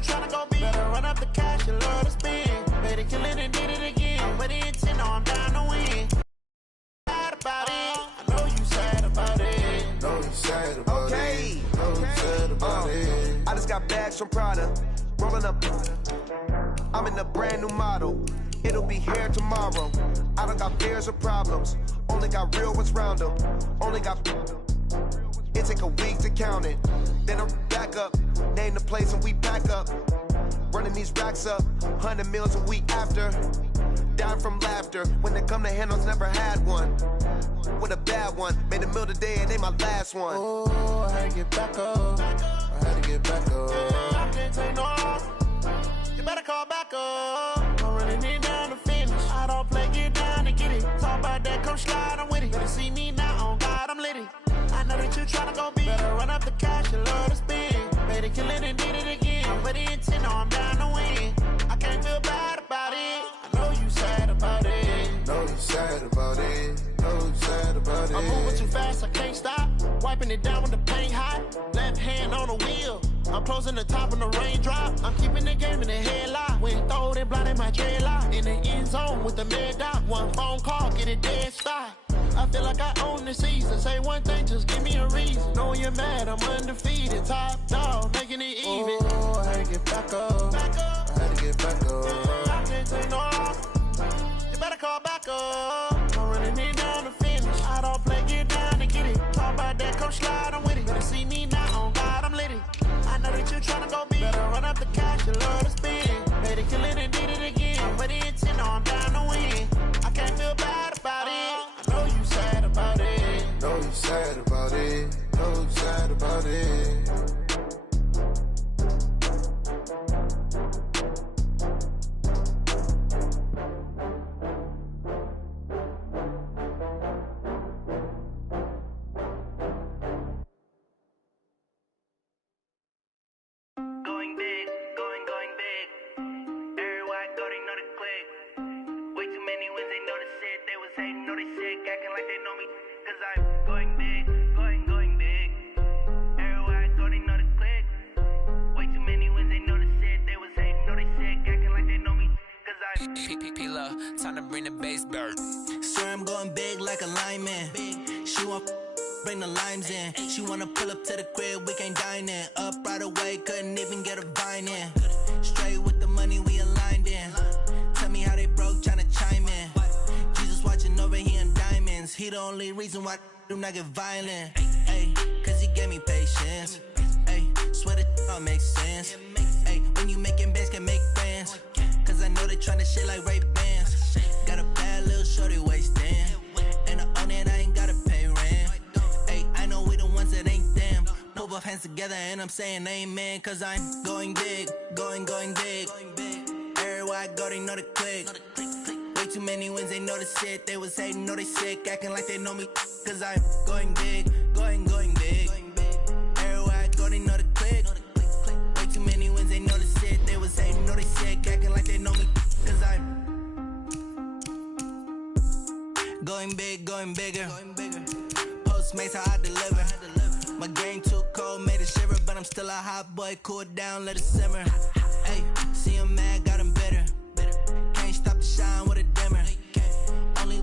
tryna go be. Better run up the cash, you love to spend. Better kill it and did it again. I'm with the intent, no, I'm down to win. Sad about it. I know you sad about it. Know you sad about it. Know you sad about it. I just got bags from Prada. Rolling up. I'm in a brand new model. It'll be here tomorrow. I don't got fears or problems. Only got real ones round them. Only got. It take a week to count it. Then I'm back up. Name the place and we pack up. Running these racks up. 100 meals a week after. Down from laughter. When they come to handles, never had one. With a bad one. Made a meal today and ain't my last one. Oh, I had to get back up. I had to get back up. I can't take no loss. You better call back up. I'm running it down to finish. I don't play, get down and get it. Talk about that, come slide, I'm with it. Better see me now, on God, I'm litty. I know that you tryna go be. Better run up the cash, you love to spend. Better kill it and did it again. I'm with the intent, no, I'm down to win. I can't feel bad about it. I know you sad about it. Know you sad about it. Know you sad about it. I'm moving too fast, I can't stop. Wiping it down with the paint hot. Left hand on the wheel. I'm closing the top when the raindrop. I'm keeping the game in the headlock. When throw it blind in my dreadlock. In the end zone with the mad dot. One phone call, get it dead stop. I feel like I own the season. Say one thing, just give me a reason. Knowing you're mad, I'm undefeated. Top dog, making it even. Oh, I had to get back up. I had to get back up. I can't take no loss. You better call back up. I'm running it down to finish. I don't play, get down to get it. Talk about that, come slide, I'm with it. Better see me now, on God, I'm litty. I know that you tryna go be. Better run up the cash, you love to spend. Better kill it and did it again. I'm with the intent, no, I'm down to win. I can't feel bad about it. I know you sad about it. Know you sad about it. Know you sad about it. Going big, going big. Everywhere I go, they know the click. Way too many wins, they know the shit. They was hating, know they sick, acting like they know me. Cause I'm going big, going big. Everywhere I go, they know the click. Way too many wins, they know the shit. They was hating, know they sick, acting like they know me. Cause I'm P-P-P-Love, time to bring the bass bird. Swear I'm going big like a lineman. She want bring the limes in. She wanna pull up to the crib, we can't dine in. Up right away, couldn't even get a vine in. Straight with the money we aligned in. Tell me how they broke, tryna chime in. Jesus watching over here in diamonds. He the only reason why I do not get violent. Ay, cause he gave me patience. Ay, swear that all makes sense. Ay, when you making bands, can make friends. Cause I know they tryna shit like Ray-Bans. Got a bad little shorty wasting. And I own it, I ain't gotta pay rent. Ay, I know we the ones that ain't them. Put both hands together and I'm saying amen. Cause I'm going big, going big. Everywhere I go, they know the click. Way too many wins, they know the shit. They was hating, know they sick, acting like they know me. Cause I'm going big, going big. Everywhere I go, they know the click. Way too many wins, they know the shit. They was hating, know they sick, acting like they know me. Cause I'm going big, going bigger. Postmates how I deliver. My game too cold, made it shiver, but I'm still a hot boy. Cool it down, let it simmer. Hey, see him mad, got him bitter. Can't stop the shine with a dimmer. Only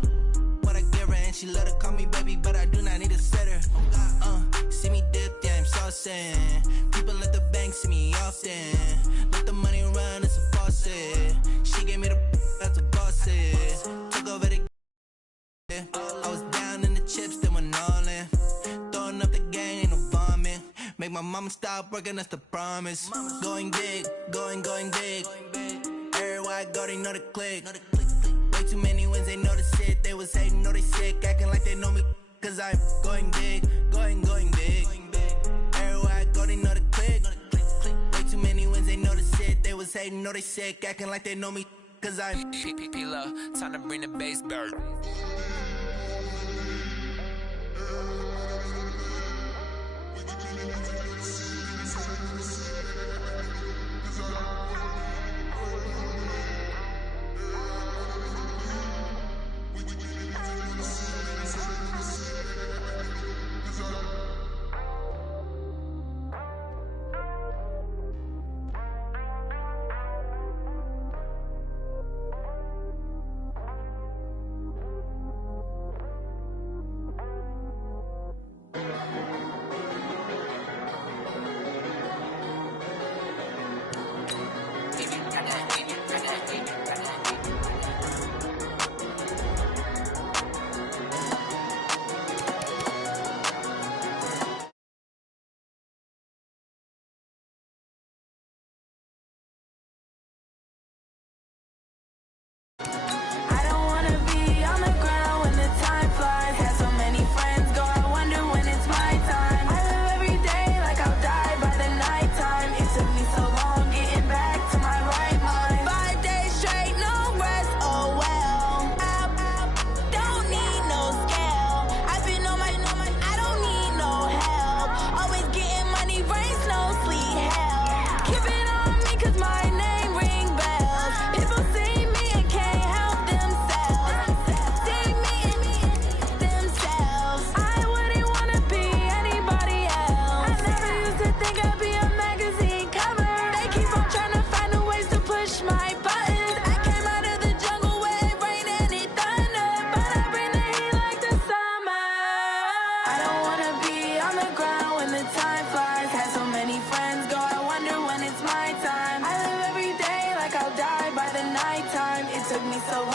what I give her, and she let her call me baby, but I do not need a sitter. See me dip, yeah, I'm saucing. People at the bank see me often. Let the money run, it's a faucet. She gave me the that's a boss it. Took over the I was down in the chips, then went all in. Throwing up the gang, ain't no vomit. Make my mama stop working, that's the promise. Going big, going big. Everywhere I go, they know the click. Way too many wins, they know the shit. They was hating, know they sick, acting like they know me. Cause I'm going big, going big. Everywhere I go, they know the click. Way too many wins, they know the shit. They was hating, know they sick, acting like they know me. Cause I'm P-P-P-Love, time to bring the bass bird.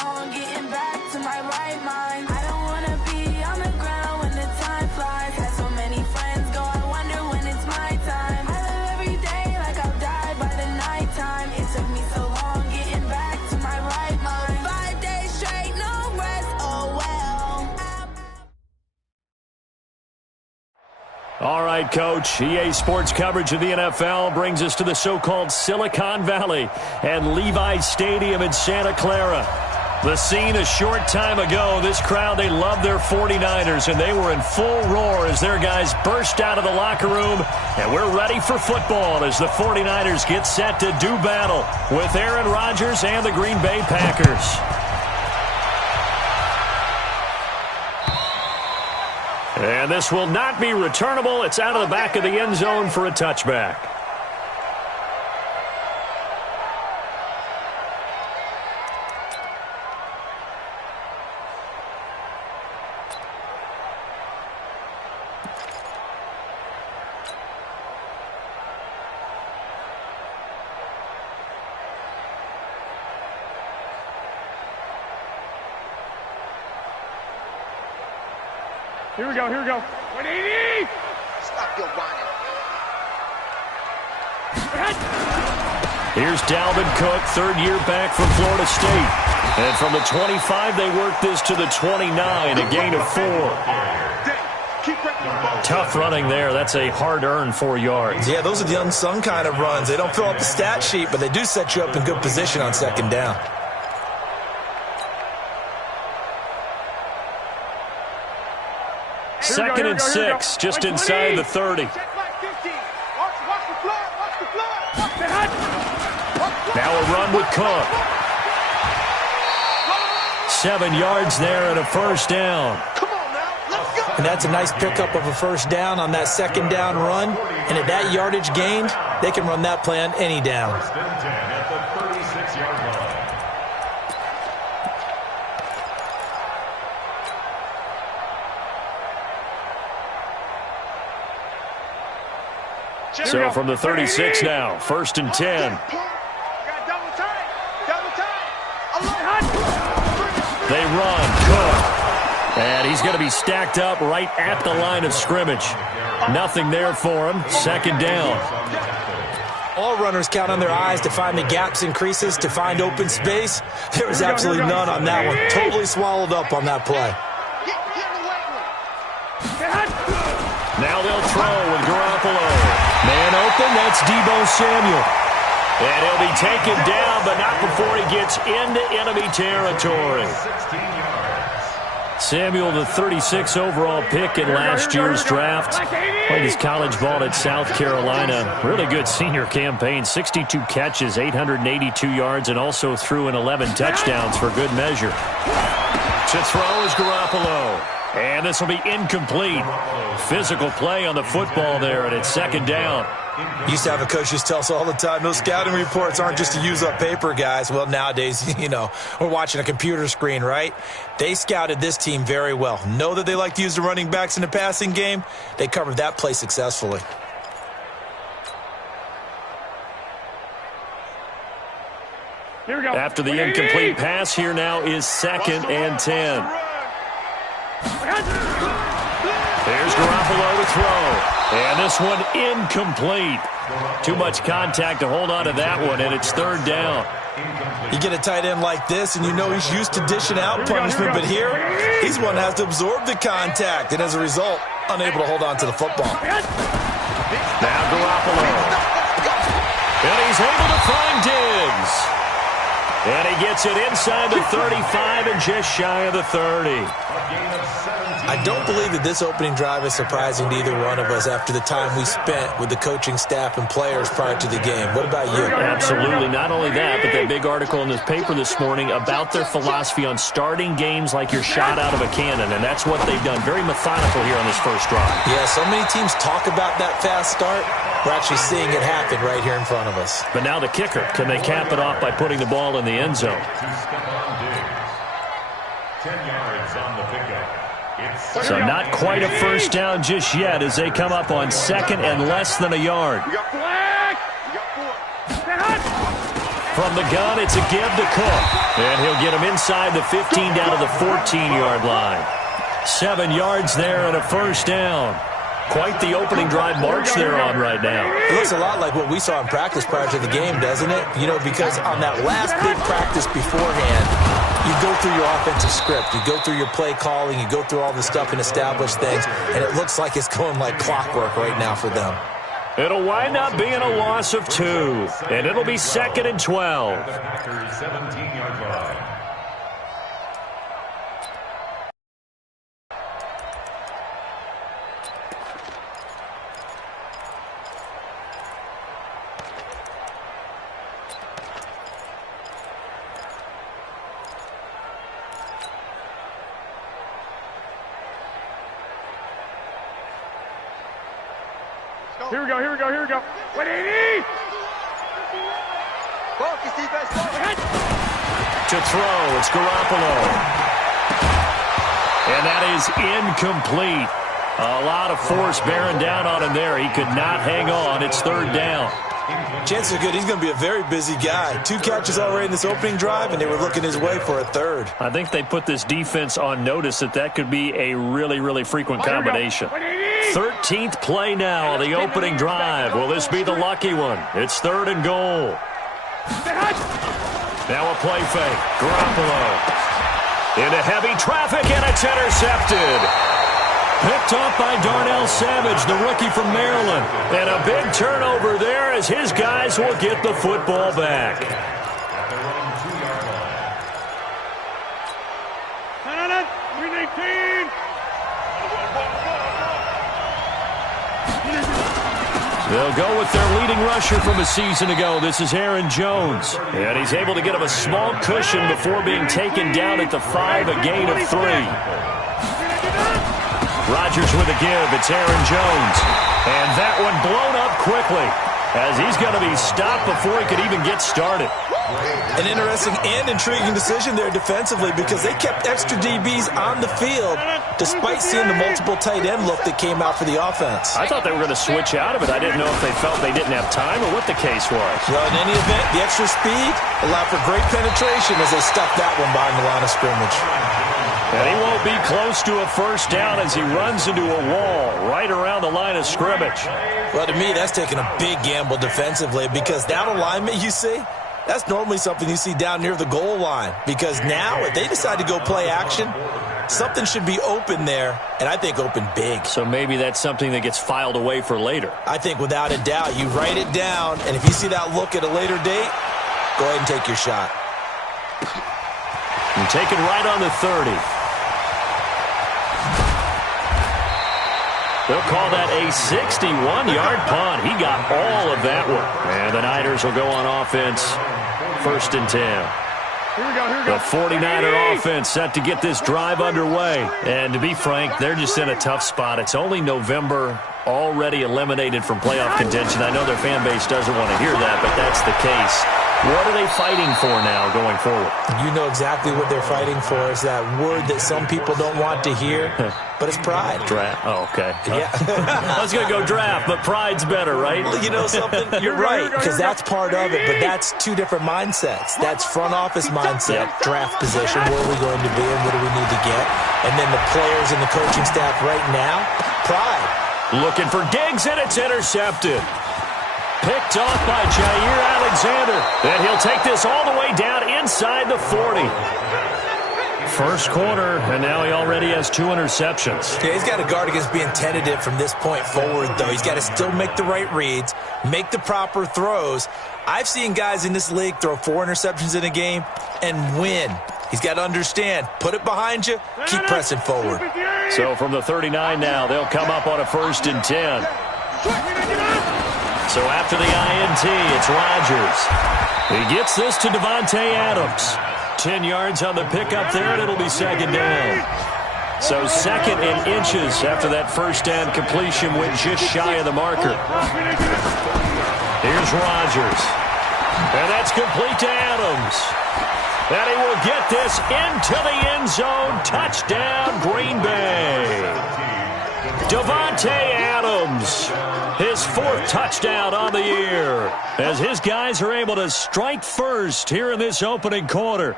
long getting back to my right mind. I don't wanna be on the ground when the time flies. Had so many friends go, I wonder when it's my time. I live every day like I'll die by the nighttime. It took me so long getting back to my right mind. 5 days straight, no rest, oh well. All right, Coach. EA Sports coverage of the NFL brings us to the so-called Silicon Valley and Levi's Stadium in Santa Clara. The scene a short time ago. This crowd, they love their 49ers, and they were in full roar as their guys burst out of the locker room. And we're ready for football as the 49ers get set to do battle with Aaron Rodgers and the Green Bay Packers. And this will not be returnable. It's out of the back of the end zone for a touchback. Here we go, here we go. 180! Stop your whining. Here's Dalvin Cook, third year back from Florida State. And from the 25, they work this to the 29, a gain of 4. Tough running there. That's a hard-earned 4 yards. Yeah, those are the unsung kind of runs. They don't fill up the stat sheet, but they do set you up in good position on second down. Second and 6, just inside the 30. Now a run with Cook. 7 yards there and a first down. And that's a nice pickup of a first down on that second down run. And at that yardage gained, they can run that play on any down. So from the 36 now, first and 10. They run, Cook. And he's going to be stacked up right at the line of scrimmage. Nothing there for him. Second down. All runners count on their eyes to find the gaps and creases, to find open space. There was absolutely none on that one. Totally swallowed up on that play. Now they'll throw with Garoppolo. Man open, that's Deebo Samuel. And he'll be taken down, but not before he gets into enemy territory. Samuel, the 36 overall pick in last year's draft. Played his college ball at South Carolina. Really good senior campaign. 62 catches, 882 yards, and also threw in 11 touchdowns for good measure. To throw is Garoppolo. And this will be incomplete. Physical play on the football there, and it's second down. Used to have a coach who tells us all the time, those scouting reports aren't just to use up paper, guys. Well, nowadays, you know, we're watching a computer screen, right? They scouted this team very well. Know that they like to use the running backs in the passing game. They covered that play successfully. Here we go. After the incomplete pass, here now is second and 10. There's Garoppolo to throw. And this one incomplete. Too much contact to hold on to that one, and it's third down. You get a tight end like this, and you know he's used to dishing out punishment, but here, he's one that has to absorb the contact, and as a result, unable to hold on to the football. Now Garoppolo. And he's able to find Diggs. And he gets it inside the 35 and just shy of the 30. I don't believe that this opening drive is surprising to either one of us after the time we spent with the coaching staff and players prior to the game. What about you? Absolutely. Not only that, but that big article in this paper this morning about their philosophy on starting games like you're shot out of a cannon, and that's what they've done. Very methodical here on this first drive. Yeah, so many teams talk about that fast start. We're actually seeing it happen right here in front of us. But now the kicker. Can they cap it off by putting the ball in the end zone? 10 yards on the pickup. So not quite a first down just yet as they come up on second and less than a yard. From the gun, it's a give to Cook. And he'll get him inside the 15 down to the 14-yard line. 7 yards there and a first down. Quite the opening drive march they're on right now. It looks a lot like what we saw in practice prior to the game, doesn't it? You know, because on that last big practice beforehand, you go through your offensive script. You go through your play calling. You go through all the stuff and establish things. And it looks like it's going like clockwork right now for them. It'll wind up being a loss of 2. And it'll be 2nd and 12. Packers 17-yard line. Here we go, here we go, here we go. 180! Focus, defense, focus. To throw, it's Garoppolo. And that is incomplete. A lot of force bearing down on him there. He could not hang on. It's 3rd down. Chances are good he's going to be a very busy guy. 2 catches already in this opening drive, and they were looking his way for a 3rd. I think they put this defense on notice that could be a really, really frequent combination. 13th play now on the opening drive. Will this be the lucky one? It's 3rd and goal. Now a play fake. Garoppolo into heavy traffic, and it's intercepted. Picked off by Darnell Savage, the rookie from Maryland. And a big turnover there as his guys will get the football back. At their own 2-yard line. 319! They'll go with their leading rusher from a season ago. This is Aaron Jones. And he's able to get him a small cushion before being taken down at the 5, a gain of 3. Rodgers with a give. It's Aaron Jones. And that one blown up quickly as he's going to be stopped before he could even get started. An interesting and intriguing decision there defensively because they kept extra DBs on the field despite seeing the multiple tight end look that came out for the offense. I thought they were going to switch out of it. I didn't know if they felt they didn't have time or what the case was. Well, in any event, the extra speed allowed for great penetration as they stuck that one behind the line of scrimmage. And he won't be close to a first down as he runs into a wall right around the line of scrimmage. Well, to me, that's taking a big gamble defensively because that alignment you see, that's normally something you see down near the goal line because now if they decide to go play action, something should be open there, and I think open big. So maybe that's something that gets filed away for later. I think without a doubt, you write it down, and if you see that look at a later date, go ahead and take your shot. And take it right on the 30. They'll call that a 61-yard punt. He got all of that one. And the Niners will go on offense, 1st and 10. Here we go, here we go. The 49er offense set to get this drive underway. And to be frank, they're just in a tough spot. It's only November, already eliminated from playoff contention. I know their fan base doesn't want to hear that, but that's the case. What are they fighting for now going forward? You know exactly what they're fighting for. Is that word that some people don't want to hear, but it's pride. Draft. Oh, okay. Yeah. I was going to go draft, but pride's better, right? Well, you know something? You're right, because that's part of it, but that's 2 different mindsets. That's front office mindset, draft position, where are we going to be and what do we need to get? And then the players and the coaching staff right now, pride. Looking for Diggs, and it's intercepted. Picked off by Jair Alexander. And he'll take this all the way down inside the 40. First quarter, and now he already has 2 interceptions. Yeah, he's got to guard against being tentative from this point forward, though. He's got to still make the right reads, make the proper throws. I've seen guys in this league throw 4 interceptions in a game and win. He's got to understand, put it behind you, keep pressing forward. So from the 39 now, they'll come up on a 1st and 10. So after the INT, it's Rodgers. He gets this to Davante Adams. 10 yards on the pickup there, and it'll be 2nd down. So 2nd and inches after that first down completion went just shy of the marker. Here's Rodgers. And that's complete to Adams. And he will get this into the end zone. Touchdown, Green Bay. Davante Adams, his 4th touchdown on the year as his guys are able to strike first here in this opening quarter.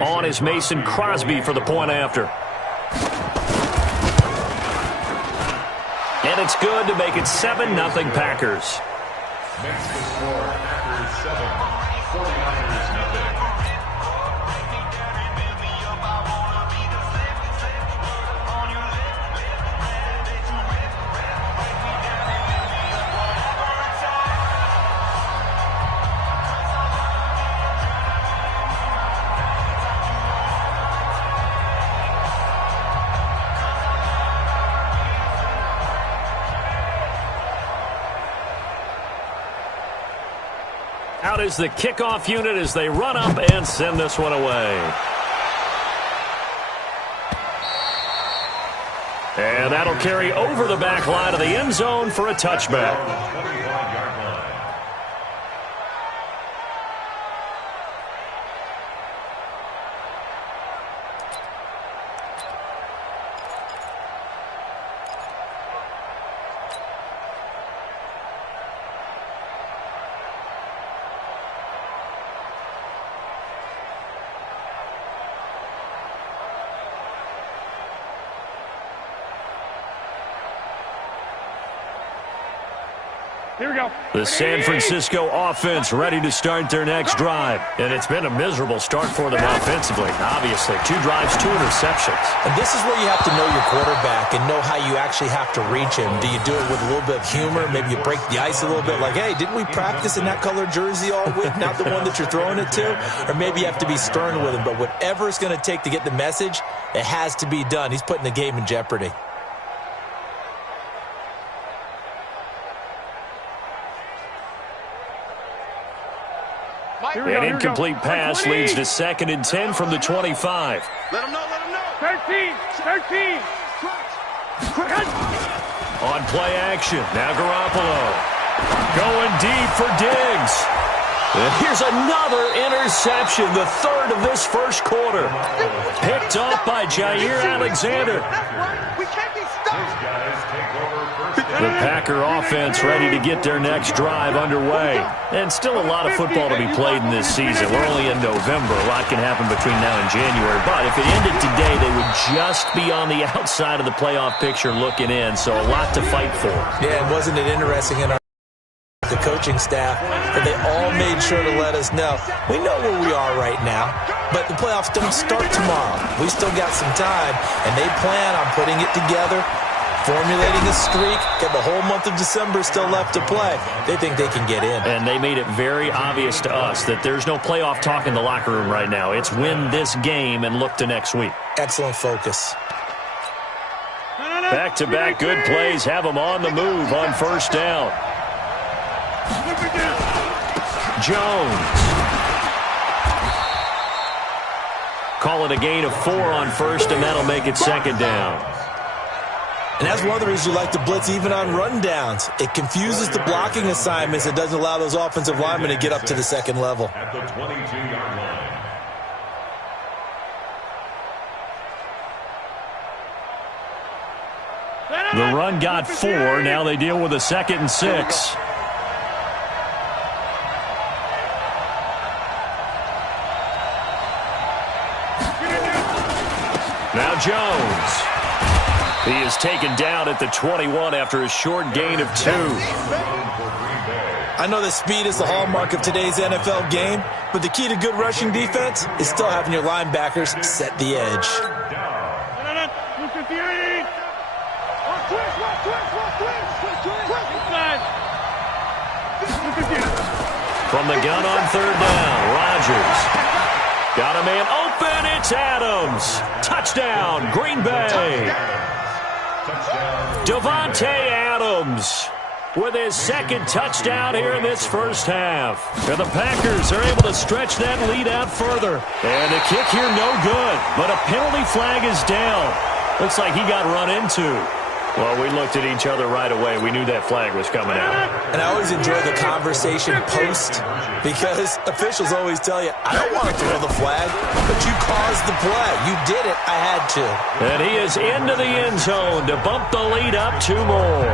On is Mason Crosby for the point after. And it's good to make it 7-0 Packers. Makes the score Packers 7, 49ers nothing. Out is the kickoff unit as they run up and send this one away. And that'll carry over the back line of the end zone for a touchback. Here we go. The San Francisco offense ready to start their next drive. And it's been a miserable start for them offensively. Obviously, 2 drives, 2 interceptions. And this is where you have to know your quarterback and know how you actually have to reach him. Do you do it with a little bit of humor? Maybe you break the ice a little bit like, hey, didn't we practice in that color jersey all week? Not the one that you're throwing it to? Or maybe you have to be stern with him. But whatever it's going to take to get the message, it has to be done. He's putting the game in jeopardy. An incomplete pass leads to 2nd and 10 from the 25. Let him know, let him know. 13. On play action, now Garoppolo. Going deep for Diggs. And here's another interception, the 3rd of this first quarter. Picked up by Jair Alexander. We can't be stopped. The Packer offense ready to get their next drive underway. And still a lot of football to be played in this season. We're only in November. A lot can happen between now and January. But if it ended today, they would just be on the outside of the playoff picture looking in. So a lot to fight for. Yeah, and wasn't it interesting in the coaching staff that they all made sure to let us know, we know where we are right now, but the playoffs don't start tomorrow. We still got some time, and they plan on putting it together, formulating a streak, got the whole month of December still left to play. They think they can get in. And they made it very obvious to us that there's no playoff talk in the locker room right now. It's win this game and look to next week. Excellent focus. Back-to-back good plays have them on the move on first down. Jones. Call it a gain of 4 on first, and that'll make it 2nd down. And that's one of the reasons you like to blitz even on rundowns. It confuses the blocking assignments. It doesn't allow those offensive linemen to get up to the second level. At the 22-yard line. The run got 4. Now they deal with a 2nd and 6. Now Jones. He is taken down at the 21 after a short gain of 2. I know that speed is the hallmark of today's NFL game, but the key to good rushing defense is still having your linebackers set the edge. From the gun on 3rd down, Rodgers. Got a man open, it's Adams. Touchdown, Green Bay. Devontae Adams with his 2nd touchdown here in this first half. And the Packers are able to stretch that lead out further. And the kick here no good, but a penalty flag is down. Looks like he got run into. Well, we looked at each other right away. We knew that flag was coming out. And I always enjoy the conversation post because officials always tell you, I don't want to throw the flag, but you caused the play. You did it. I had to. And he is into the end zone to bump the lead up 2 more.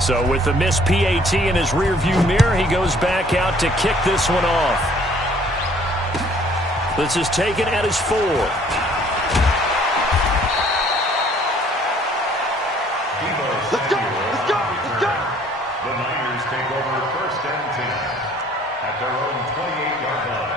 So with the missed PAT in his rearview mirror, he goes back out to kick this one off. This is taken at his 4. Let's go! Let's go! Let's go! The Niners take over 1st and 10 at their own 28-yard line.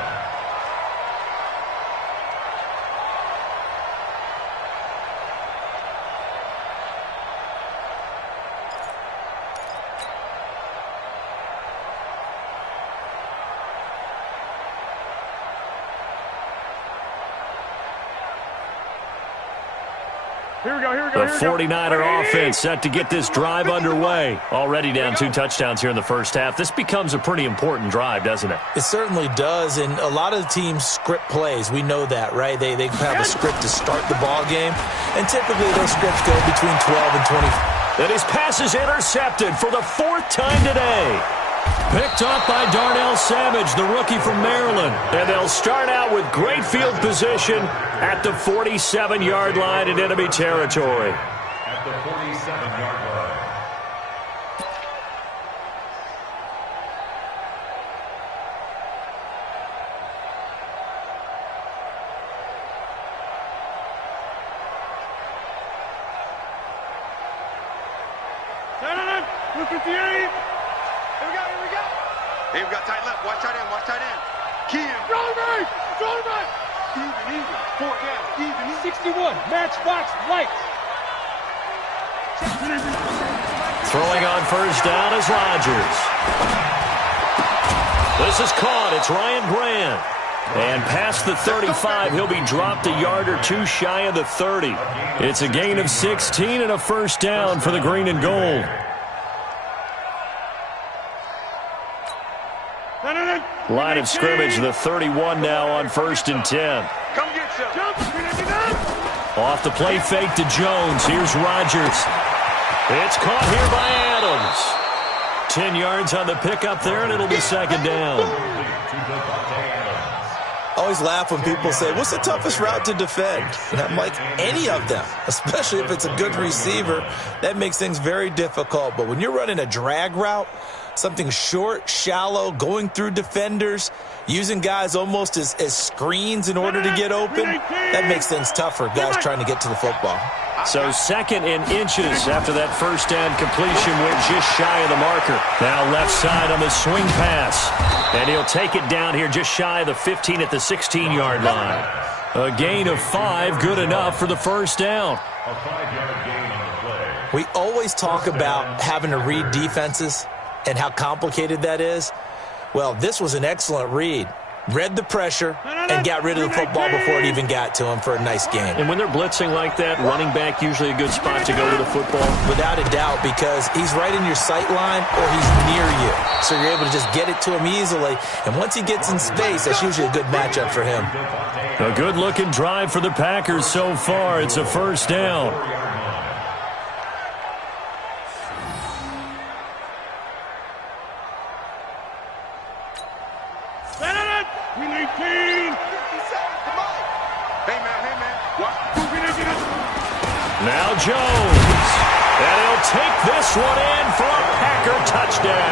Here we go, here we go, The 49er offense set to get this drive underway. Already down 2 touchdowns here in the first half. This becomes a pretty important drive, doesn't it? It certainly does, and a lot of the teams script plays. We know that, right? They have a script to start the ball game, and typically those scripts go between 12 and 20. And his pass is intercepted for the 4th time today. Picked off by Darnell Savage, the rookie from Maryland. And they'll start out with great field position at the 47-yard line in enemy territory. At the 47-yard line. Hey, we got tight left. Watch tight end. Watch tight end. Kean. Driver! Driver! Even. 4 down. Even. 61. Matchbox lights. Throwing on first down is Rodgers. This is caught. It's Ryan Grant. And past the 35, he'll be dropped a yard or 2 shy of the 30. It's a gain of 16 and a first down for the green and gold. Line of scrimmage, the 31 now on 1st and 10. Come get some. Off the play fake to Jones. Here's Rodgers. It's caught here by Adams. 10 yards on the pickup there, and it'll be 2nd down. I always laugh when people say, what's the toughest route to defend? And I'm like, any of them, especially if it's a good receiver. That makes things very difficult. But when you're running a drag route, something short, shallow, going through defenders, using guys almost as screens in order to get open, that makes things tougher, guys trying to get to the football. So 2nd and inches after that first down completion went just shy of the marker. Now left side on the swing pass. And he'll take it down here just shy of the 15 at the 16-yard line. A gain of 5, good enough for the first down. A 5-yard gain on the play. We always talk about having to read defenses and how complicated that is. Well, this was an excellent read. Read the pressure and got rid of the football before it even got to him for a nice game. And when they're blitzing like that, running back usually a good spot to go to the football. Without a doubt, because he's right in your sight line or he's near you. So you're able to just get it to him easily. And once he gets in space, that's usually a good matchup for him. A good-looking drive for the Packers so far. It's a first down. Now Jones. And he'll take this one in for a Packer touchdown.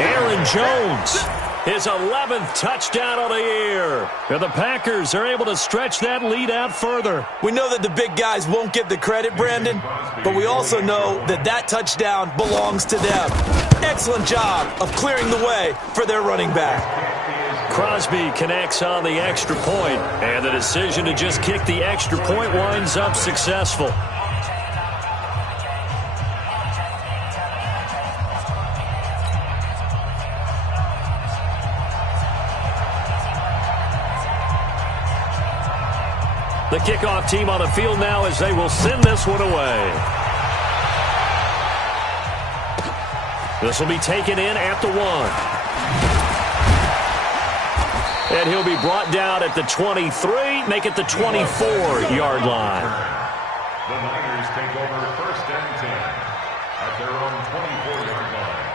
Aaron Jones, his 11th touchdown of the year. And the Packers are able to stretch that lead out further. We know that the big guys won't get the credit, Brandon, but we also know that that touchdown belongs to them. Excellent job of clearing the way for their running back. Crosby connects on the extra point, and the decision to just kick the extra point winds up successful. The kickoff team on the field now as they will send this one away. This will be taken in at the 1. And he'll be brought down at the 23, make it the 24-yard line. The Niners take over 1st and 10 at their own 24-yard line.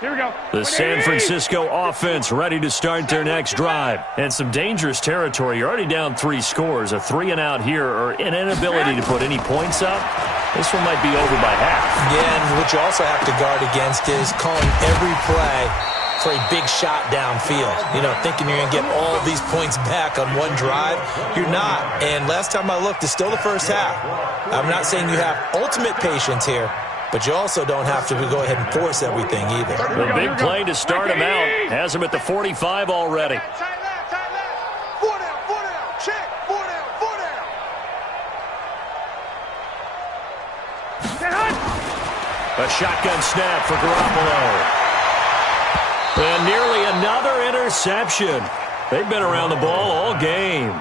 Here we go. The San Francisco offense ready to start their next drive. And some dangerous territory. You're already down 3 scores. A 3-and-out here or an inability to put any points up. This one might be over by half. Yeah, and what you also have to guard against is calling every play for a big shot downfield. You know, thinking you're going to get all these points back on one drive. You're not. And last time I looked, it's still the first half. I'm not saying you have ultimate patience here, but you also don't have to go ahead and force everything either. The big play to start him out has him at the 45 already. Tight left. 4 down. Check. 4 down. A shotgun snap for Garoppolo. And nearly another interception. They've been around the ball all game.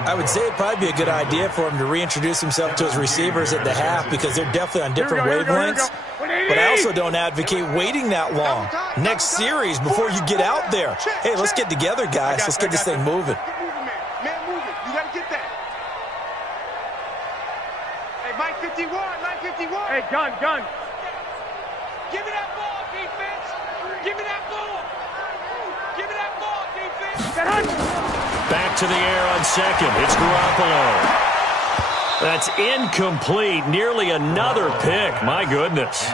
I would say it'd probably be a good idea for him to reintroduce himself to his receivers at the half because they're definitely on different wavelengths. But I also don't advocate waiting that long. Next series before you get out there. Hey, let's get together, guys. Let's get this thing moving. Man, move it. You got to get that. Hey, Mike 51. Hey, gun. Give me that ball, defense. Give me that ball. Give me that ball, defense. Back to the air on second. It's Garoppolo. That's incomplete. Nearly another pick. My goodness.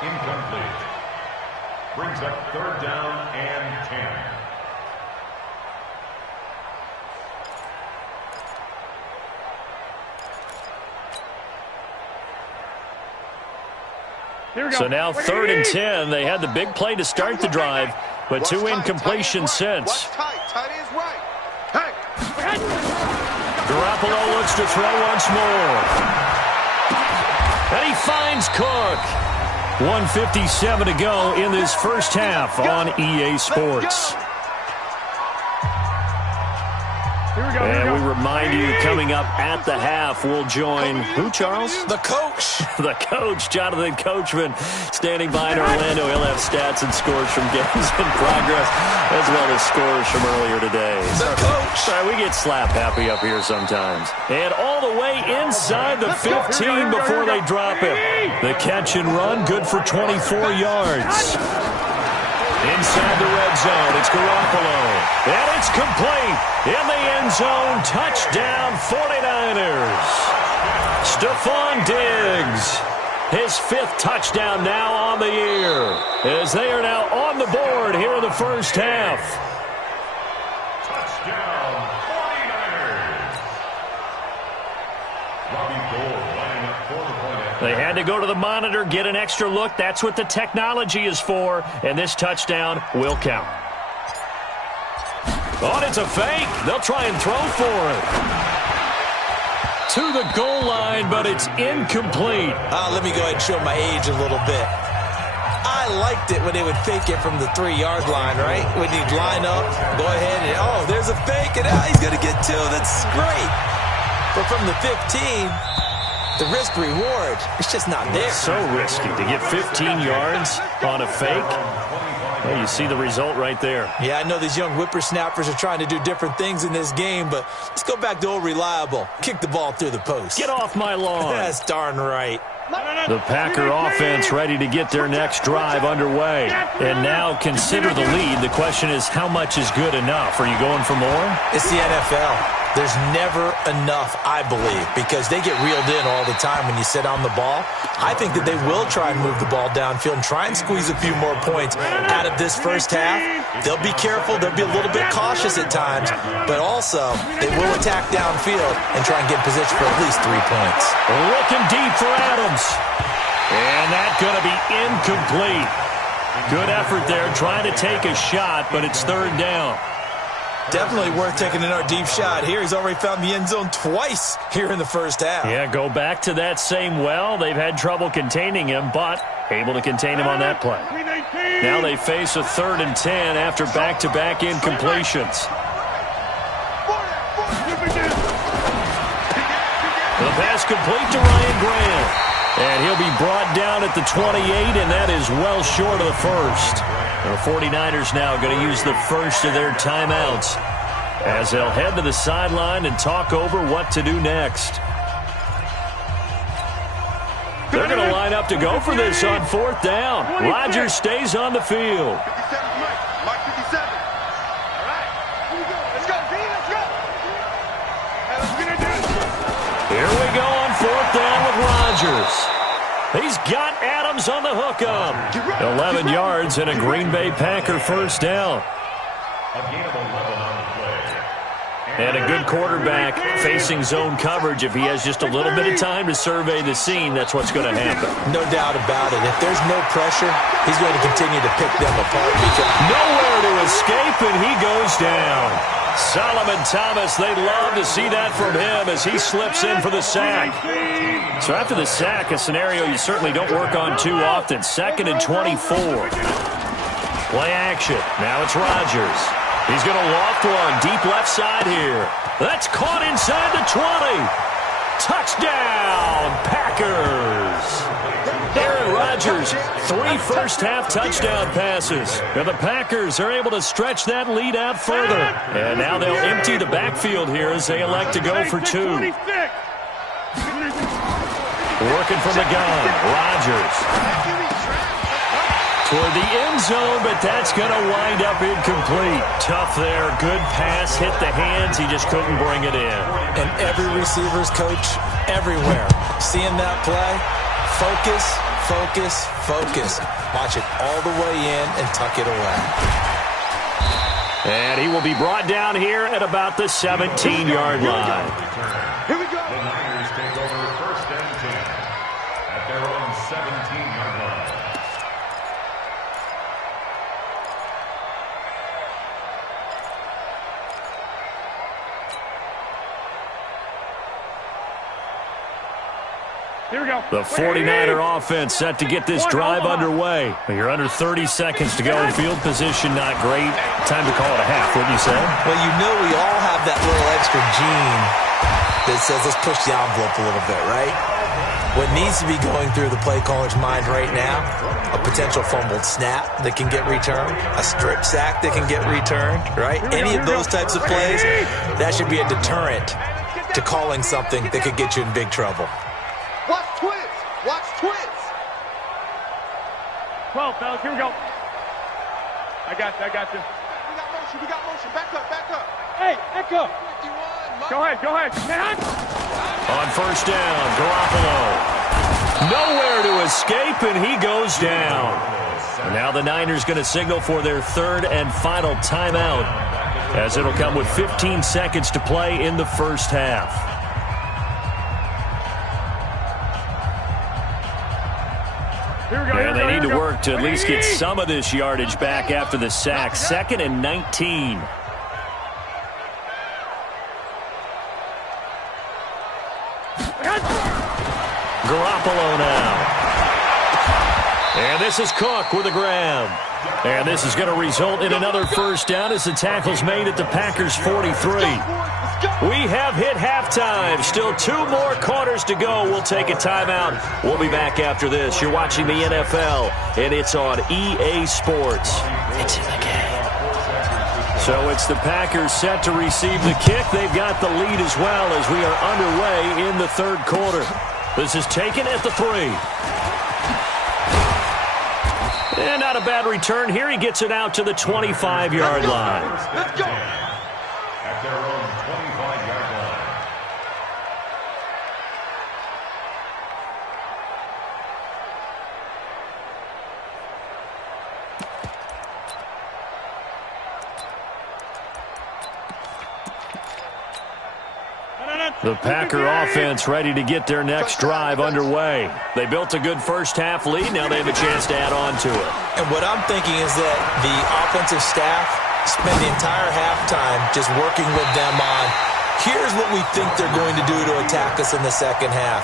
Incomplete. Brings up 3rd down and 10. Here we go. So now 3rd and 10. They had the big play to start the drive, but 2 incompletions since. Tight is right. Hey. Garoppolo looks to throw once more. And he finds Cook. 1:57 to go in this first half on EA Sports. And we remind you, coming up at the half, we'll join who, Charles? The coach. The coach, Jonathan Coachman, standing by in Orlando. He'll have stats and scores from games in progress, as well as scores from earlier today. The coach. Sorry, we get slap happy up here sometimes. And all the way inside the 15 before they drop it. The catch and run, good for 24 yards. Inside the red zone, it's Garoppolo. And it's complete. In the end zone, touchdown 49ers. Stephon Diggs, his 5th touchdown now on the year, as they are now on the board here in the first half. Touchdown 49ers. Robbie Gould lining up for the point. They had to go to the monitor, get an extra look. That's what the technology is for, and this touchdown will count. Oh, it's a fake. They'll try and throw for it. To the goal line, but it's incomplete. Let me go ahead and show my age a little bit. I liked it when they would fake it from the 3-yard line, right? When you'd line up, go ahead and, oh, there's a fake, and he's going to get 2. That's great. But from the 15, the risk-reward, it's just not there. So risky to get 15 yards on a fake. Well, you see the result right there. Yeah, I know these young whippersnappers are trying to do different things in this game, but let's go back to old reliable. Kick the ball through the post. Get off my lawn. That's darn right. The Packer offense ready to get their next drive underway. And now consider the lead. The question is, how much is good enough? Are you going for more? It's the NFL. There's never enough, I believe, because they get reeled in all the time when you sit on the ball. I think that they will try and move the ball downfield and try and squeeze a few more points out of this first half. They'll be careful. They'll be a little bit cautious at times, but also they will attack downfield and try and get in position for at least 3 points. Looking deep for Adams. And that's going to be incomplete. Good effort there trying to take a shot, but it's third down. Definitely worth taking another deep shot here. He's already found the end zone twice here in the first half. Yeah, go back to that same well. They've had trouble containing him, but able to contain him on that play. Now they face a 3rd and 10 after back-to-back incompletions. The pass complete to Ryan Grant. And he'll be brought down at the 28, and that is well short of the first. The 49ers now going to use the first of their timeouts as they'll head to the sideline and talk over what to do next. They're going to line up to go for this on 4th down. Rodgers stays on the field. Mark 57. All right. Let's go, D. Let's go. Here we go on 4th down with Rodgers. He's got Adams on the hookup. 11 yards and a Green Bay Packer first down. And a good quarterback facing zone coverage. If he has just a little bit of time to survey the scene, that's what's going to happen. No doubt about it. If there's no pressure, he's going to continue to pick them apart. Nowhere to escape, and he goes down. Solomon Thomas, they love to see that from him as he slips in for the sack. So after the sack, a scenario you certainly don't work on too often. 2nd and 24. Play action. Now it's Rodgers. He's going to loft one deep left side here. That's caught inside the 20. Touchdown, Packers. Aaron Rodgers, 3 first-half touchdown passes. And the Packers are able to stretch that lead out further. And now they'll empty the backfield here as they elect to go for 2. Working from the gun, Rodgers. Toward the end zone, but that's going to wind up incomplete. Tough there. Good pass. Hit the hands. He just couldn't bring it in. And every receiver's coach everywhere. Seeing that play, focus, focus, focus. Watch it all the way in and tuck it away. And he will be brought down here at about the 17-yard line. Here we go. The Niners take over 1st and 10 at their own 17-yard line. Here we go. The 49er offense set to get this drive underway. You're under 30 seconds to go. Field position not great. Time to call it a half, wouldn't you say? Well, you know we all have that little extra gene that says let's push the envelope a little bit, right? What needs to be going through the play caller's mind right now, a potential fumbled snap that can get returned, a strip sack that can get returned, right? Any of those types of plays, that should be a deterrent to calling something that could get you in big trouble. Watch twins. Watch twins. 12, fellas. Here we go. I got you. We got motion. We got motion. Back up. Back up. Hey, Echo. Go ahead. Man. On 1st down, Garoppolo. Nowhere to escape, and he goes down. And now the Niners going to signal for their 3rd and final timeout, as it'll come with 15 seconds to play in the first half. And they need to work to at least get some of this yardage back after the sack. 2nd and 19. Garoppolo now. And this is Cook with a grab. And this is going to result in another first down as the tackle's made at the Packers' 43. We have hit halftime. Still 2 more quarters to go. We'll take a timeout. We'll be back after this. You're watching the NFL, and it's on EA Sports. It's in the game. So it's the Packers set to receive the kick. They've got the lead as well as we are underway in the 3rd quarter. This is taken at the 3. And not a bad return here. He gets it out to the 25-yard line. Let's go. At their own 25-yard line. The Packer offense ready to get their next drive underway. They built a good first-half lead. Now they have a chance to add on to it. And what I'm thinking is that the offensive staff spend the entire halftime just working with them on, here's what we think they're going to do to attack us in the second half.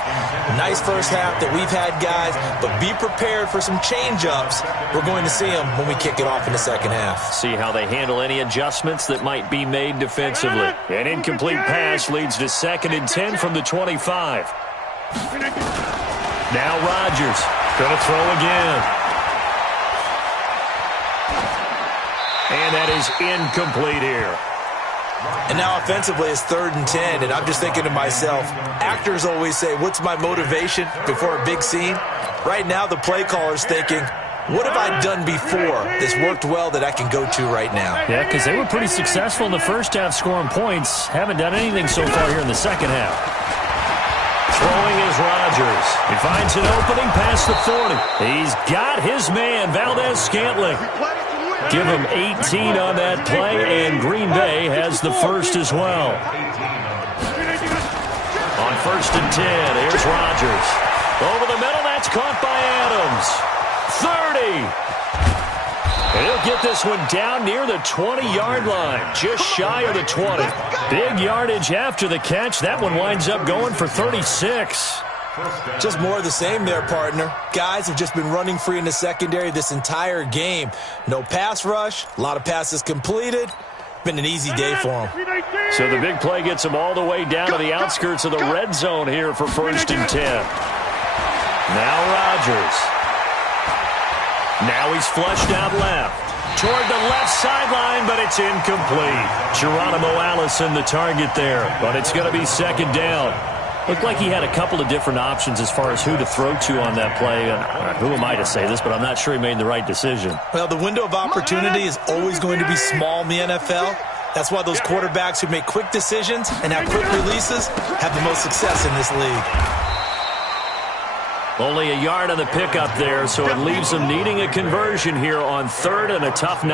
Nice first half that we've had, guys, but be prepared for some change-ups. We're going to see them when we kick it off in the second half. See how they handle any adjustments that might be made defensively. An incomplete pass leads to 2nd and 10 from the 25. Now Rodgers going to throw again. And that is incomplete here. And now offensively it's 3rd and 10, and I'm just thinking to myself, actors always say, what's my motivation before a big scene? Right now the play caller's thinking, what have I done before that's worked well that I can go to right now? Yeah, because they were pretty successful in the first half scoring points. Haven't done anything so far here in the second half. Throwing is Rodgers. He finds an opening past the 40. He's got his man, Valdez-Scantling. Give him 18 on that play, and Green Bay has the first as well. On 1st and 10, here's Rodgers. Over the middle, that's caught by Adams. 30. And he'll get this one down near the 20-yard line, just shy of the 20. Big yardage after the catch. That one winds up going for 36. Just more of the same there, partner. Guys have just been running free in the secondary this entire game. No pass rush, a lot of passes completed. Been an easy day for them. So the big play gets them all the way down to the outskirts of the red zone here for 1st and 10. Now Rodgers. Now he's flushed out left. Toward the left sideline, but it's incomplete. Geronimo Allison the target there, but it's going to be 2nd down. Looked like he had a couple of different options as far as who to throw to on that play. Who am I to say this, but I'm not sure he made the right decision. Well, the window of opportunity is always going to be small in the NFL. That's why those quarterbacks who make quick decisions and have quick releases have the most success in this league. Only a yard on the pickup there, so it leaves them needing a conversion here on 3rd and a tough 9.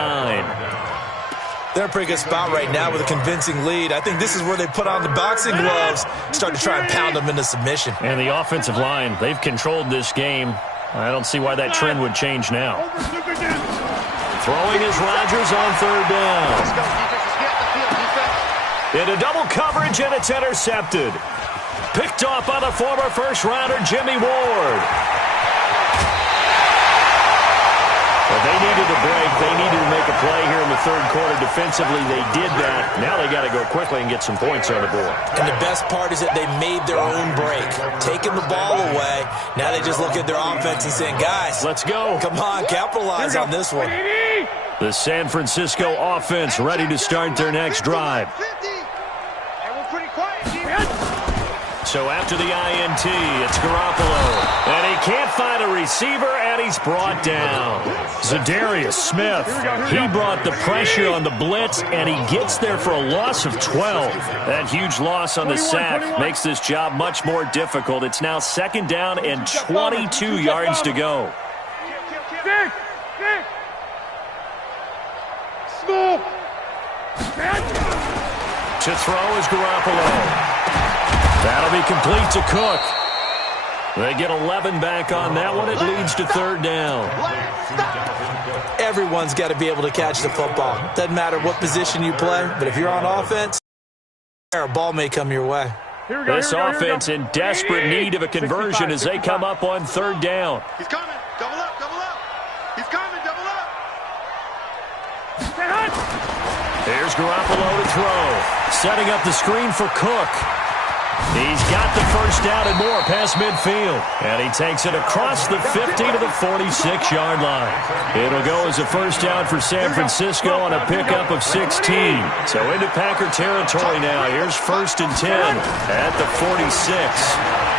They're in a pretty good spot right now with a convincing lead. I think this is where they put on the boxing gloves, start to try and pound them into submission. And the offensive line, they've controlled this game. I don't see why that trend would change now. Throwing is Rodgers on 3rd down. Into double coverage, and it's intercepted. Picked off by the former first-rounder Jimmy Ward. Well, they needed a break. They needed to make a play here in the 3rd quarter. Defensively, they did that. Now they got to go quickly and get some points on the board. And the best part is that they made their own break. Taking the ball away. Now they just look at their offense and saying, guys, let's go. Come on, capitalize on this one. The San Francisco offense ready to start their next drive. So after the INT, it's Garoppolo. And he can't find a receiver, and he's brought down. Zadarius Smith, he brought the pressure on the blitz, and he gets there for a loss of 12. That huge loss on the sack makes this job much more difficult. It's now 2nd down and 22 yards to go. To throw is Garoppolo. That'll be complete to Cook. They get 11 back on that one. It leads to 3rd down. Everyone's got to be able to catch the football. Doesn't matter what position you play, but if you're on offense, a ball may come your way. This offense in desperate need of a conversion as they come up on 3rd down. He's coming. Double up, double up. He's coming, double up. There's Garoppolo to throw. Setting up the screen for Cook. He's got the first down and more past midfield. And he takes it across the 50 to the 46-yard line. It'll go as a first down for San Francisco on a pickup of 16. So into Packer territory now. Here's 1st and 10 at the 46.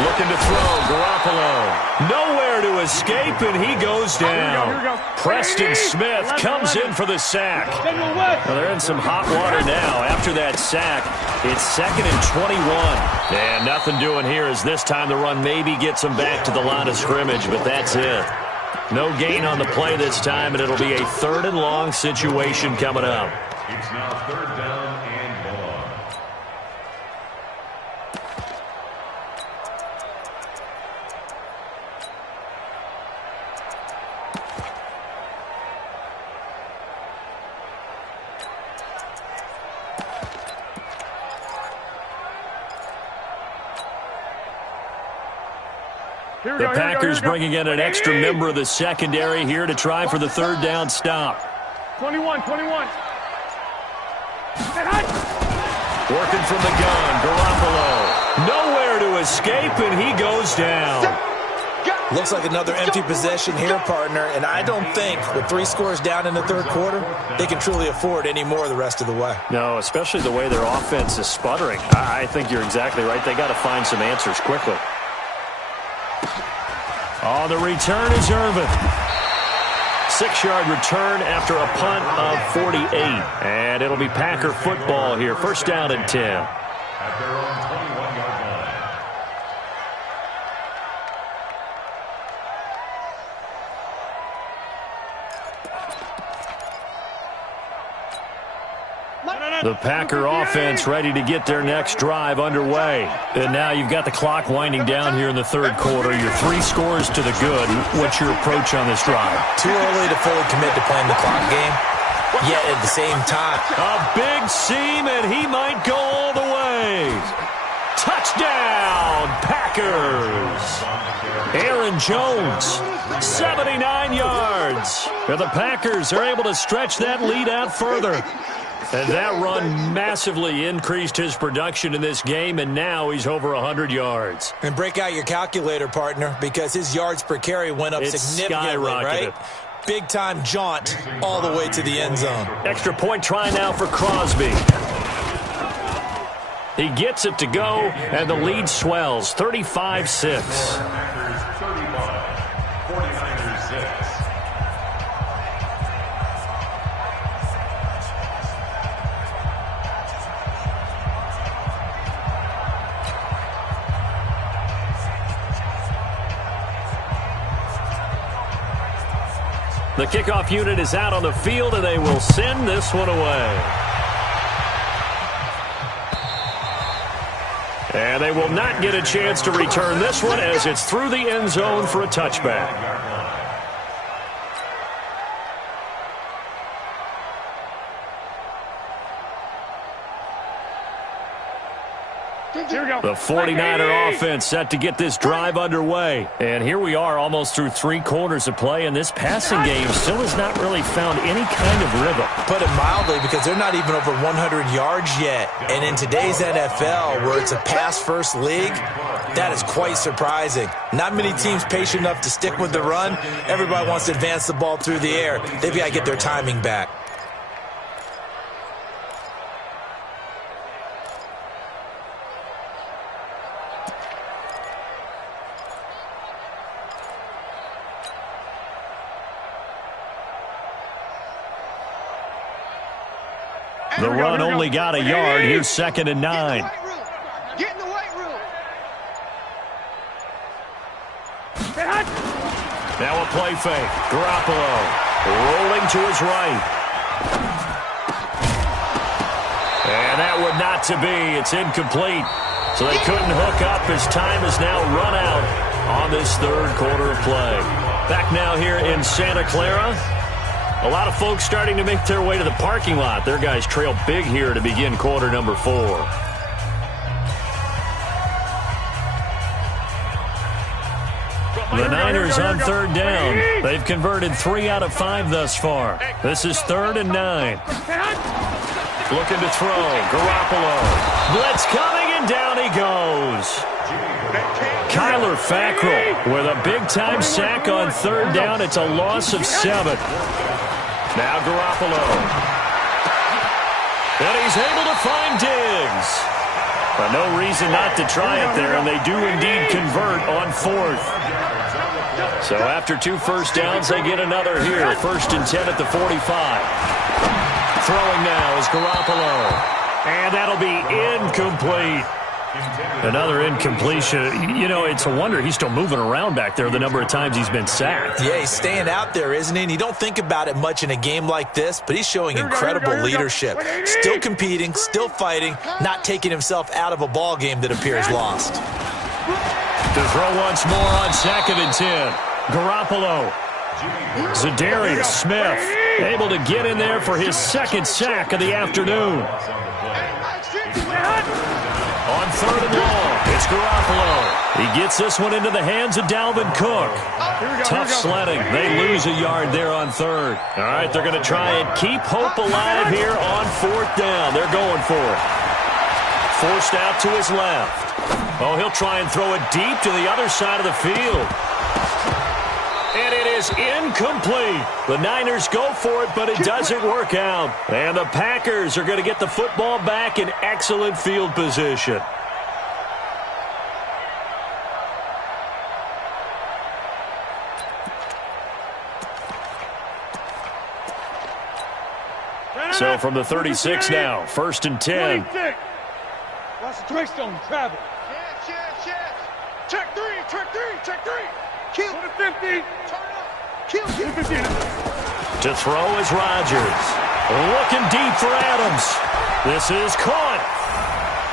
Looking to throw, Garoppolo. Nowhere to escape, and he goes down. Preston Smith comes in for the sack. Well, they're in some hot water now. After that sack, it's 2nd and 21. And nothing doing here as this time the run maybe gets them back to the line of scrimmage, but that's it. No gain on the play this time, and it'll be a 3rd and long situation coming up. It's now 3rd down and long. The Packers bringing in an extra member of the secondary here to try for the third down stop. 21. Working from the gun, Garoppolo. Nowhere to escape, and he goes down. Looks like another empty possession here, partner, and I don't think with 3 scores down in the third quarter, they can truly afford any more the rest of the way. No, especially the way their offense is sputtering. I think you're exactly right. They got to find some answers quickly. Oh, the return is Irvin. 6-yard return after a punt of 48. And it'll be Packer football here. First down and 10. At their own 21-yard line. The Packer offense ready to get their next drive underway. And now you've got the clock winding down here in the third quarter. You're 3 scores to the good. What's your approach on this drive? Too early to fully commit to playing the clock game, yet at the same time. A big seam, and he might go all the way. Touchdown, Packers. Aaron Jones, 79 yards. And the Packers are able to stretch that lead out further. And that run massively increased his production in this game, and now he's over 100 yards. And break out your calculator, partner, because his yards per carry went up significantly, right? Big-time jaunt all the way to the end zone. Extra point try now for Crosby. He gets it to go, and the lead swells, 35-6. Packers 35, 49ers 6. The kickoff unit is out on the field, and they will send this one away. And they will not get a chance to return this one as it's through the end zone for a touchback. The 49er offense set to get this drive underway. And here we are almost through 3 quarters of play, and this passing game still has not really found any kind of rhythm. Put it mildly, because they're not even over 100 yards yet. And in today's NFL, where it's a pass-first league, that is quite surprising. Not many teams patient enough to stick with the run. Everybody wants to advance the ball through the air. They've got to get their timing back. The run only got a yard. Here's 2nd and 9. Get in the weight room. Now a play fake. Garoppolo rolling to his right. And that would not to be. It's incomplete. So they couldn't hook up as time is now run out on this third quarter of play. Back now here in Santa Clara. A lot of folks starting to make their way to the parking lot. Their guys trail big here to begin quarter number 4. The Niners on third down. They've converted 3 out of 5 thus far. This is 3rd and 9. Looking to throw. Garoppolo. Blitz coming, and down he goes. Kyler Fackrell with a big-time sack on 3rd down. It's a loss of 7. Now Garoppolo. And he's able to find Diggs. But no reason not to try it there, and they do indeed convert on 4th. So after 2 first downs, they get another here. 1st and 10 at the 45. Throwing now is Garoppolo. And that'll be incomplete. Another incompletion. You know, it's a wonder he's still moving around back there the number of times he's been sacked. Yeah, he's staying out there, isn't he? And you don't think about it much in a game like this, but he's showing incredible leadership. Still competing, still fighting, not taking himself out of a ball game that appears lost. To throw once more on 2nd and 10. Garoppolo. Zadarius Smith able to get in there for his 2nd sack of the afternoon. On 3rd and long, It's Garoppolo. He gets this one into the hands of Dalvin Cook. Tough sledding. They lose a yard there on third. All right, they're going to try and keep hope alive here on fourth down. They're going for it. Forced out to his left. Oh, he'll try and throw it deep to the other side of the field. And it is incomplete. The Niners go for it, but it doesn't work out. And the Packers are going to get the football back in excellent field position. So from the 36 now, 1st and 10. Watch the twist on travel. Check three. Kill the 50. Turn up. Kill 50. To throw is Rodgers. Looking deep for Adams. This is caught.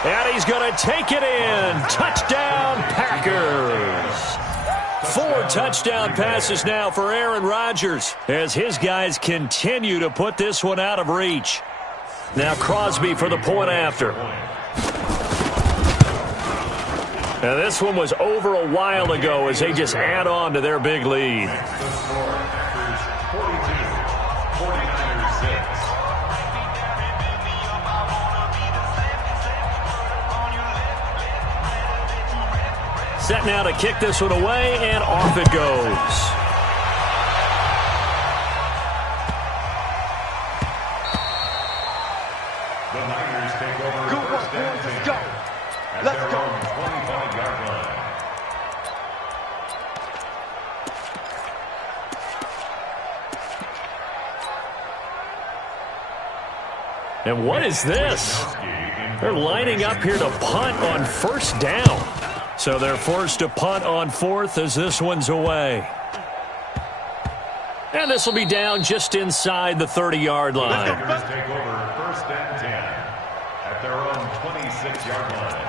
And he's going to take it in. Touchdown, Packers. 4 touchdown passes now for Aaron Rodgers as his guys continue to put this one out of reach. Now Crosby for the point after. Now this one was over a while ago as they just add on to their big lead. Set now to kick this one away, and off it goes. The Niners take over. Good work, boys. Let's go. Let's go. 25-yard line. And what is this? They're lining up here to punt on first down. So they're forced to punt on fourth as this one's away. And this will be down just inside the 30-yard line. The Packers take over 1st and 10 at their own 26-yard line.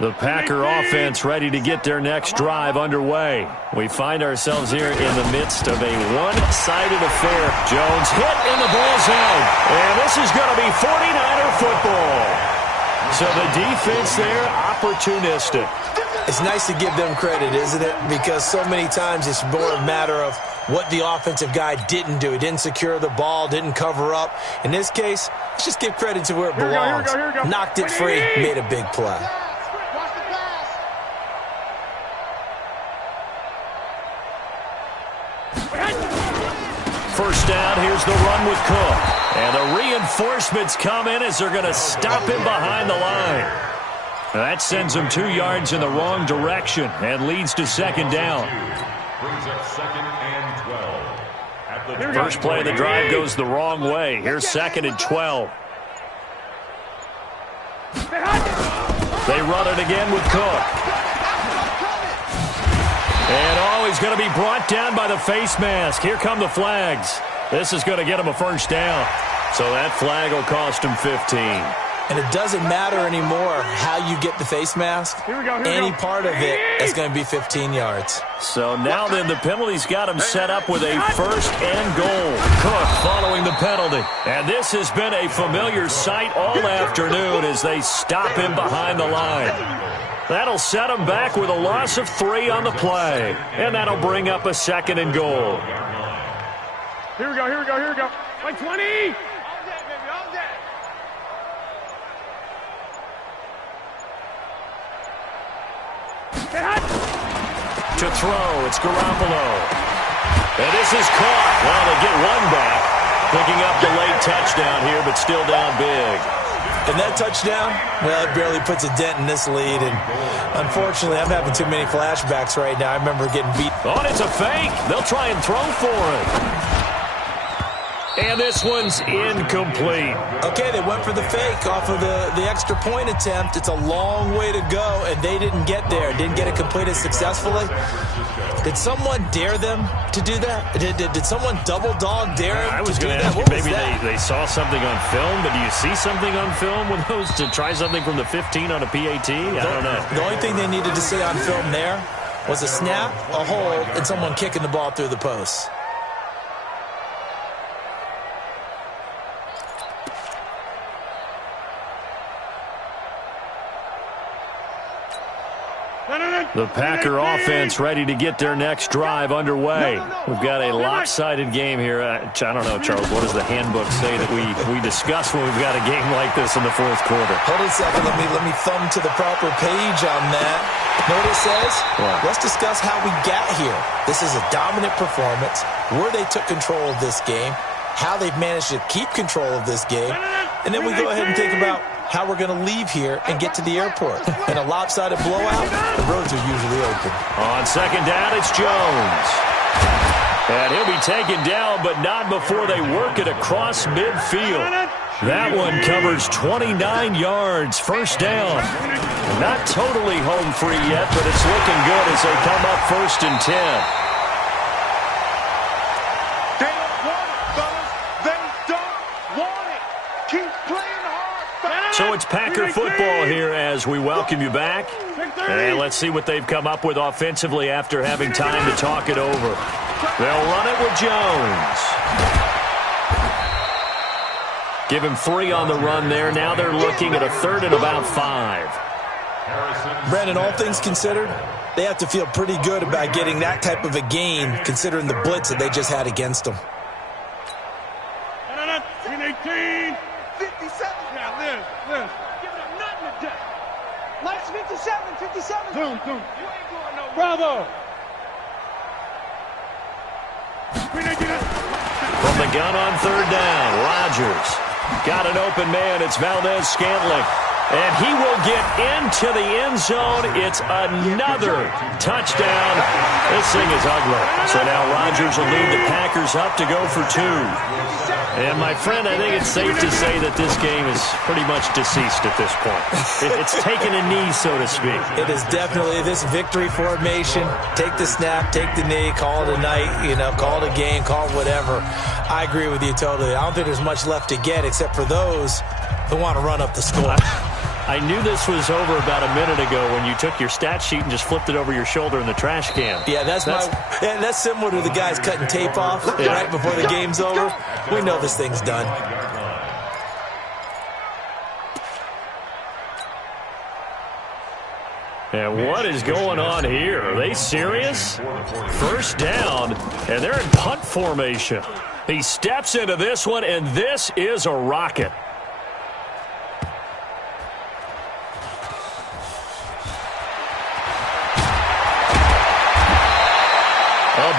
The Packer offense ready to get their next drive underway. We find ourselves here in the midst of a one-sided affair. Jones hit and the ball's out. And this is going to be 49er football. So the defense there, opportunistic. It's nice to give them credit, isn't it? Because so many times it's more a matter of what the offensive guy didn't do. He didn't secure the ball, didn't cover up. In this case, let's just give credit to where it belongs. Here we go. Knocked it free, made a big play. First down, here's the run with Cook. And the reinforcements come in as they're going to stop him behind the line. That sends him 2 yards in the wrong direction and leads to second down. Brings up 2nd and 12. First play of the drive goes the wrong way. Here's 2nd and 12. They run it again with Cook. And he's going to be brought down by the face mask. Here come the flags. This is going to get him a first down. So that flag will cost him 15. And it doesn't matter anymore how you get the face mask. Any part of it is going to be 15 yards. So now then the penalty's got him set up with a 1st and goal. Cook following the penalty. And this has been a familiar sight all afternoon as they stop him behind the line. That'll set him back with a loss of 3 on the play. And that'll bring up a 2nd and goal. Here we go. Like 20. To throw, it's Garoppolo. And this is caught. Well, they get one back. Picking up the late touchdown here, but still down big. And that touchdown, well, it barely puts a dent in this lead. And unfortunately, I'm having too many flashbacks right now. I remember getting beat. Oh, and it's a fake. They'll try and throw for it. And this one's incomplete. Okay, they went for the fake off of the extra point attempt. It's a long way to go, and they didn't get there. Didn't get it completed successfully. Did someone dare them to do that? Did someone double dog dare them I was to do going to that? ask you, maybe they saw something on film, but do you see something on film with those to try something from the 15 on a PAT? I don't know. The only thing they needed to see on film there was a snap, a hold, and someone kicking the ball through the post. The Packer offense ready to get their next drive underway. We've got a lopsided game here. I don't know, Charles, what does the handbook say that we discuss when we've got a game like this in the fourth quarter? Hold on a second. Let me thumb to the proper page on that. Know what it says? What? Let's discuss how we got here. This is a dominant performance, where they took control of this game, how they've managed to keep control of this game, and then we go ahead and think about how we're going to leave here and get to the airport. In a lopsided blowout, the roads are usually open. On second down, it's Jones. And he'll be taken down, but not before they work it across midfield. That one covers 29 yards, first down. Not totally home free yet, but it's looking good as they come up 1st and 10. So it's Packer football here as we welcome you back. And let's see what they've come up with offensively after having time to talk it over. They'll run it with Jones. Give him 3 on the run there. Now they're looking at a 3rd and about 5. Brandon, all things considered, they have to feel pretty good about getting that type of a gain considering the blitz that they just had against them. 18. 57. Now, Liz. Giving up nothing today. Nice 57. Zoom. You ain't going no. Bravo. From the gun on 3rd down, Rodgers got an open man. It's Valdez-Scantling. And he will get into the end zone. It's another touchdown. This thing is ugly. So now Rodgers will lead the Packers up to go for 2. And, my friend, I think it's safe to say that this game is pretty much deceased at this point. It's taken a knee, so to speak. It is definitely this victory formation. Take the snap, take the knee, call it a night, call it a game, call it whatever. I agree with you totally. I don't think there's much left to get except for those who want to run up the score. I knew this was over about a minute ago when you took your stat sheet and just flipped it over your shoulder in the trash can. Yeah, that's similar to the guys cutting tape off right before the game's over. We know this thing's done. And what is going on here? Are they serious? 1st down, and they're in punt formation. He steps into this one, and this is a rocket.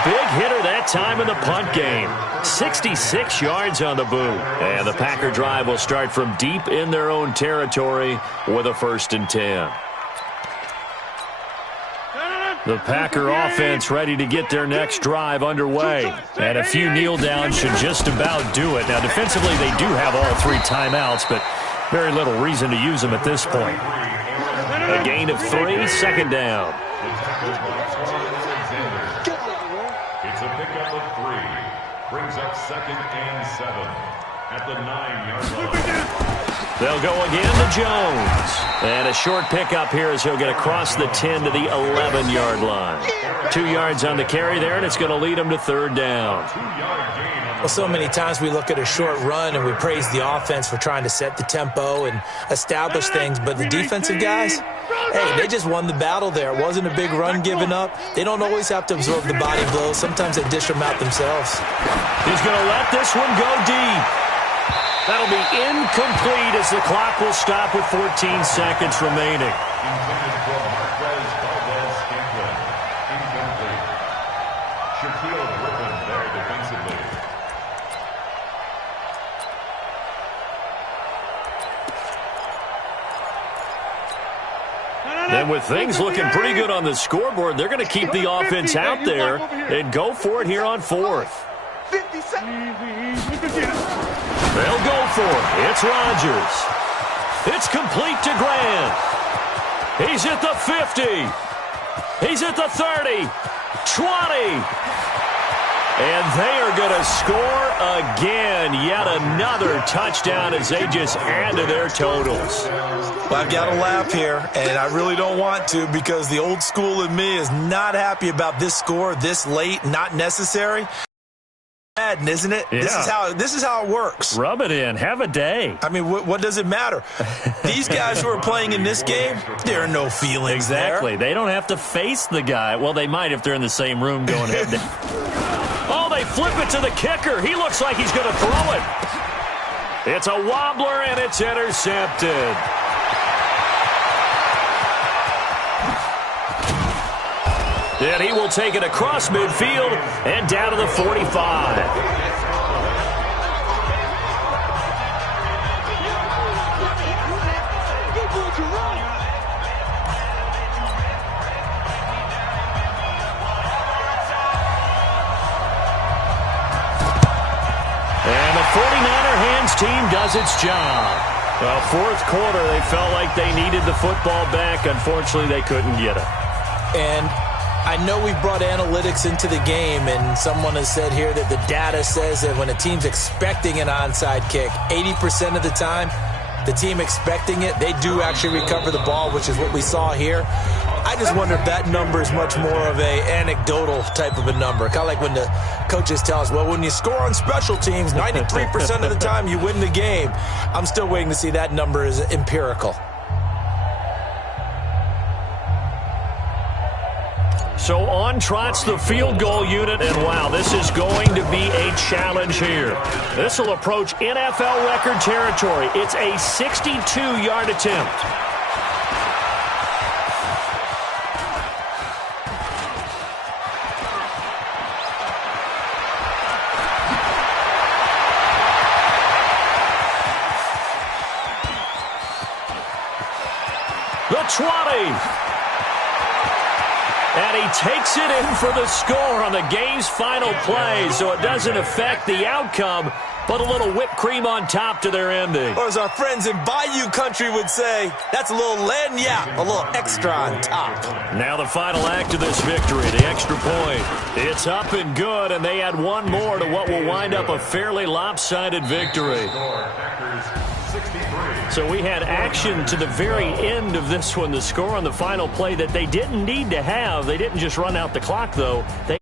Big hitter that time in the punt game. 66 yards on the boot. And the Packer drive will start from deep in their own territory with a 1st and 10. The Packer offense ready to get their next drive underway. And a few kneel downs should just about do it. Now, defensively, they do have all 3 timeouts, but very little reason to use them at this point. A gain of 3, 2nd down. Brings up 2nd and 7 at the 9-yard line. They'll go again to Jones. And a short pickup here as he'll get across the 10 to the 11-yard line. 2 yards on the carry there, and it's going to lead him to 3rd down. Well, so many times we look at a short run and we praise the offense for trying to set the tempo and establish things, but the defensive guys, hey, they just won the battle there. It wasn't a big run given up. They don't always have to absorb the body blows. Sometimes they dish them out themselves. He's going to let this one go deep. That'll be incomplete as the clock will stop with 14 seconds remaining. And with things looking pretty good on the scoreboard, they're going to keep the offense out there and go for it here on 4th. They'll go for it. It's Rodgers. It's complete to Grant. He's at the 50. He's at the 30. 20. And they are going to score again. Yet another touchdown as they just add to their totals. Well, I've got to laugh here, and I really don't want to because the old school in me is not happy about this score this late, not necessary. Madden, isn't it? Yeah. This is how it works. Rub it in. Have a day. I mean, what does it matter? These guys who are playing in this game, there are no feelings Exactly. there. They don't have to face the guy. Well, they might if they're in the same room going head to Oh, they flip it to the kicker. He looks like he's going to throw it. It's a wobbler, and it's intercepted. And he will take it across midfield and down to the 45. And the 49er hands team does its job. Well, fourth quarter, they felt like they needed the football back. Unfortunately, they couldn't get it. And I know we've brought analytics into the game, and someone has said here that the data says that when a team's expecting an onside kick, 80% of the time, the team expecting it, they do actually recover the ball, which is what we saw here. I just wonder if that number is much more of a anecdotal type of a number. Kind of like when the coaches tell us, well, when you score on special teams, 93% of the time you win the game. I'm still waiting to see that number is empirical. So on trots the field goal unit, and wow, this is going to be a challenge here. This will approach NFL record territory. It's a 62-yard attempt. The 20. And he takes it in for the score on the game's final play, so it doesn't affect the outcome, but a little whipped cream on top to their ending. Or as our friends in Bayou Country would say, that's a little lagniappe, a little extra on top. Now the final act of this victory, the extra point. It's up and good, and they add one more to what will wind up a fairly lopsided victory. So we had action to the very end of this one. The score on the final play that they didn't need to have. They didn't just run out the clock, though. They